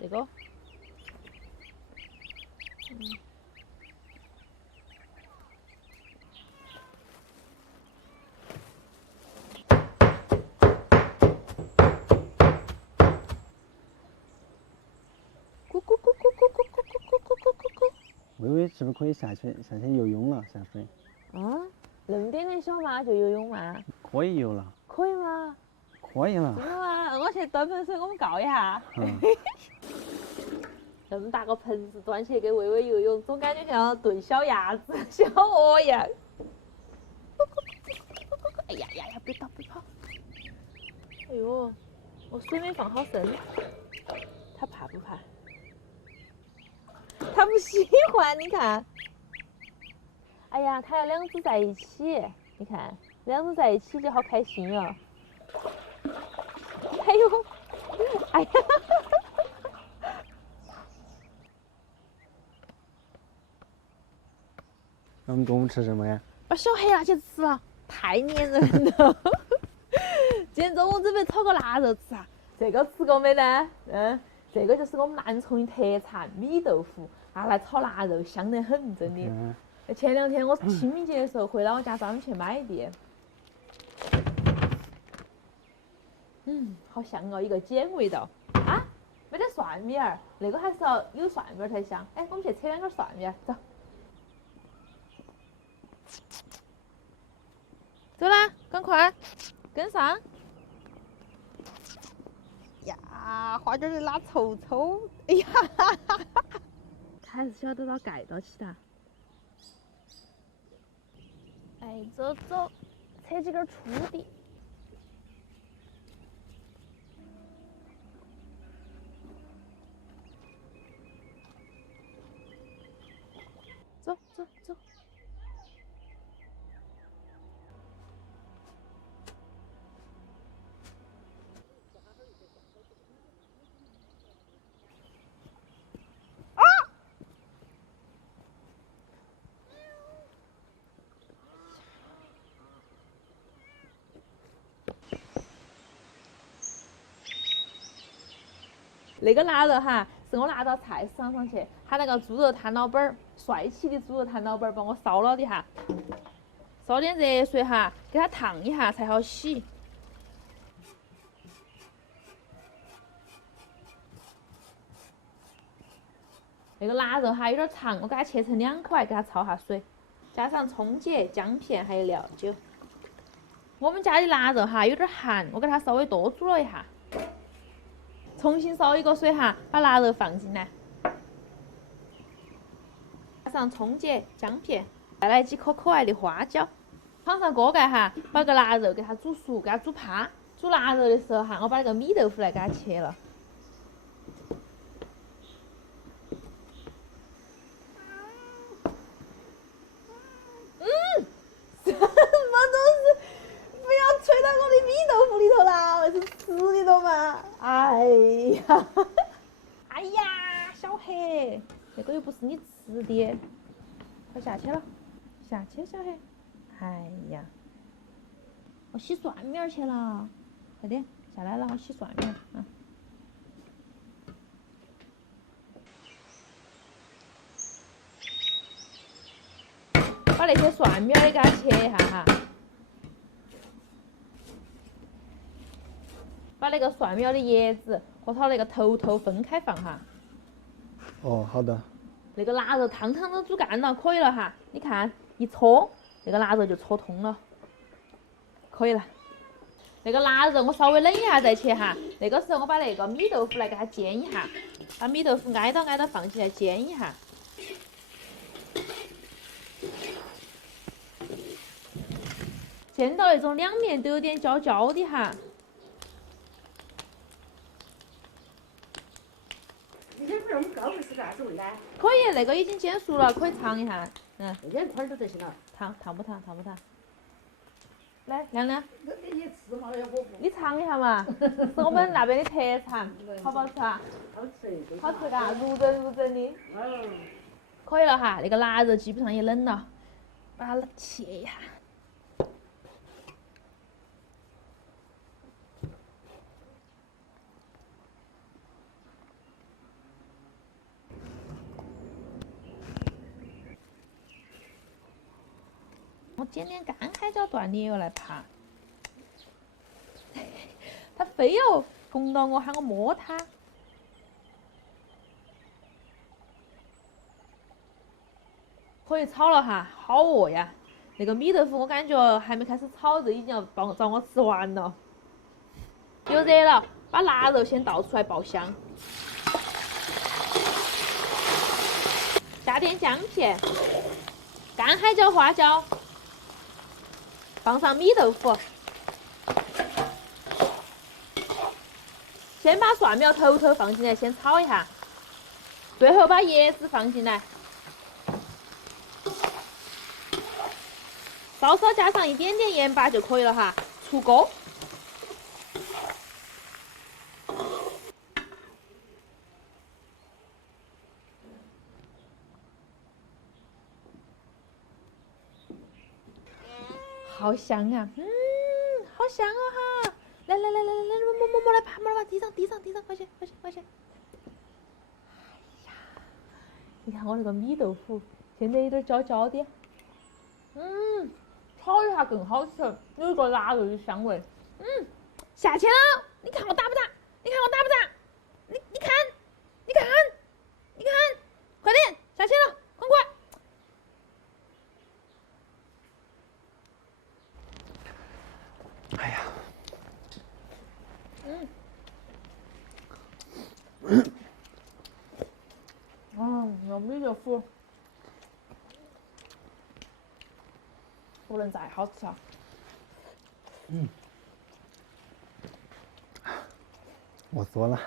这个，咕咕咕咕咕咕咕咕咕咕咕咕咕。微微是不是可以下去游泳了？下水？啊，那么点点小嘛就游泳嘛？可以游了。可以吗？可以了。真的吗？我去端盆水，我们告一下。那么大个盆子端起给微微游泳，总感觉像炖小鸭子、小鹅一样。哎呀呀呀！别倒，别跑！哎呦，我水没放好深，他怕不怕？他不喜欢，你看。哎呀，他要两只在一起，你看，两只在一起就好开心哟。哎呦，哎呀！那我们中午吃什么呀？把小黑拿去吃了，太粘人了。今天中午准备炒个腊肉吃啊，这个吃过没呢？这个就是我们南充的特产米豆腐，拿来炒腊肉，香得很，真的。前2天我清明节的时候回老家专门去买的。好香哦，一个碱味道啊！没得蒜米儿，那个还是要有蒜米儿才香。哎，我们去扯2根蒜米儿，走。走啦，赶快跟上！呀，花卷儿拉臭臭，哎呀，还是晓得到盖到起它。哎，走走，扯几根粗的。走走走。那个腊肉哈，是我拿到菜市场上去，他那个猪肉摊老板儿，帅气的猪肉摊老板儿帮我烧了的哈，烧点热水哈，给它烫一下才好洗。那个腊肉哈有点长，我给它切成2块，给它焯下水，加上葱节、姜片还有料酒。我们家的腊肉哈有点寒，我给它稍微多煮了一下。重新烧一个水哈，把腊肉放进来，加上葱节、姜片，再来几颗可爱的花椒，放上锅盖哈，把个腊肉给它煮熟，给它煮趴。煮腊肉的时候哈，我把那个米豆腐来给它切了。什么东西？不要吹到我的米豆腐里头啦，我是吃的了嘛。哎呀，哎呀，小黑，这个又不是你吃的，快下去了，下去，小黑。哎呀，我洗蒜苗去了，快点下来了，我洗蒜苗啊。把那些蒜苗的给它切一下哈，把那个蒜苗的叶子和它那个头分开放哈。哦，好的。那个腊肉汤都煮干了，可以了哈。你看一搓，那个腊肉就搓通了，可以了。那个腊肉我稍微冷一下再切哈。那个时候我把那个米豆腐来给它煎一下，把米豆腐挨到放起来煎一下。煎到那种两面都有点焦焦的哈。你先不让我们高不是啥子味呢？可以，那个已经煎熟了，可以尝一下。那2块都就行了。烫不烫？来，亮亮，我给你吃嘛，要我不？你尝一下嘛，是我们那边的特产，好不好吃啊？好吃，好吃嘎，入阵的。哦。可以了哈，那个腊肉基本上也冷了，把它切一下。捡点干海椒段，你也要来爬。他非要碰到我，喊我摸他。可以炒了哈，好饿呀！那个米豆腐我感觉还没开始炒就已经要找我吃完了。油热了，把腊肉先倒出来爆香，加点姜片、干海椒、花椒，放上米豆腐，先把蒜苗头放进来，先炒一下，最后把椰子放进来。稍稍加上一点点盐巴就可以了哈，出锅。好香啊，好香啊哈！来，摸来爬，地上，快些！哎呀，你看我那个米豆腐，现在有点焦焦的。炒一下更好吃，有一个腊肉的香味。下去了，你看我大不大？你看，快点下去了，快！哎呀，那米豆腐不能再好吃了。我说了。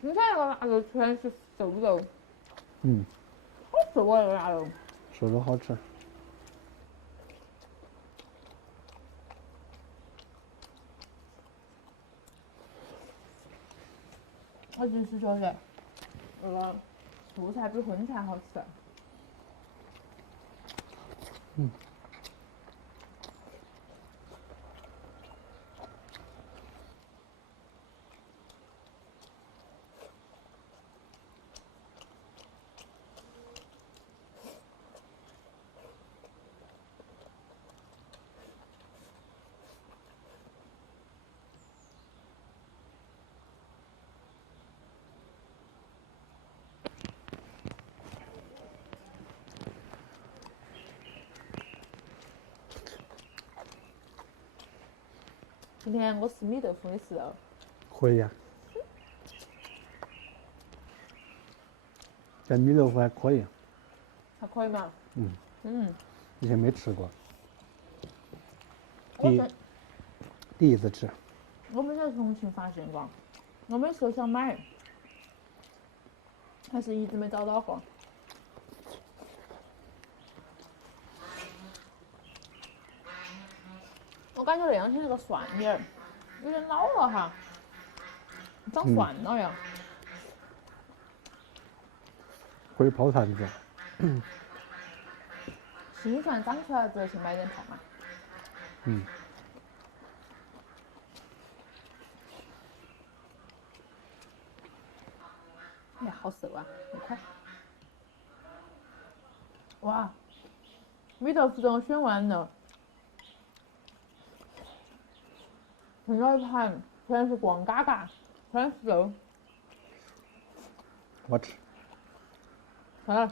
你看那个腊肉全是瘦肉，好瘦啊！那个腊肉。瘦肉好吃。我就是觉得那个素菜比荤菜好吃。今天我吃米豆腐，你吃肉？可以啊。这米豆腐还可以。还可以嘛？以前没吃过，我在第一次吃。我没在重庆发现过，我每次都想买，还是一直没找到过。我感觉那两天那个蒜叶儿有点老了哈，长蒜了呀。可以泡坛子。新蒜长出来之后去买点泡嘛。哎呀，好瘦啊！你看，哇，米豆腐都选完了，剩了一盘全是光嘎嘎，全是肉。我吃。快来！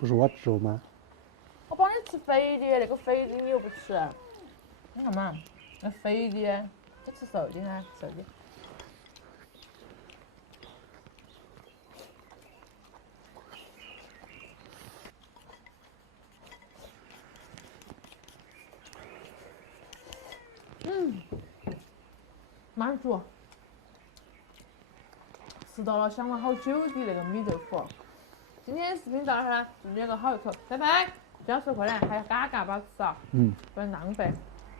不是我吃吗？我帮你吃肥的，那个肥的你又不吃，你看嘛，那肥的，只吃瘦的呢，瘦的。满足，吃到了想了好久的那个米豆腐。今天视频到这儿了，祝你有个好日头，拜拜！不要说过来，还要嘎嘎把它吃啊，不能浪费。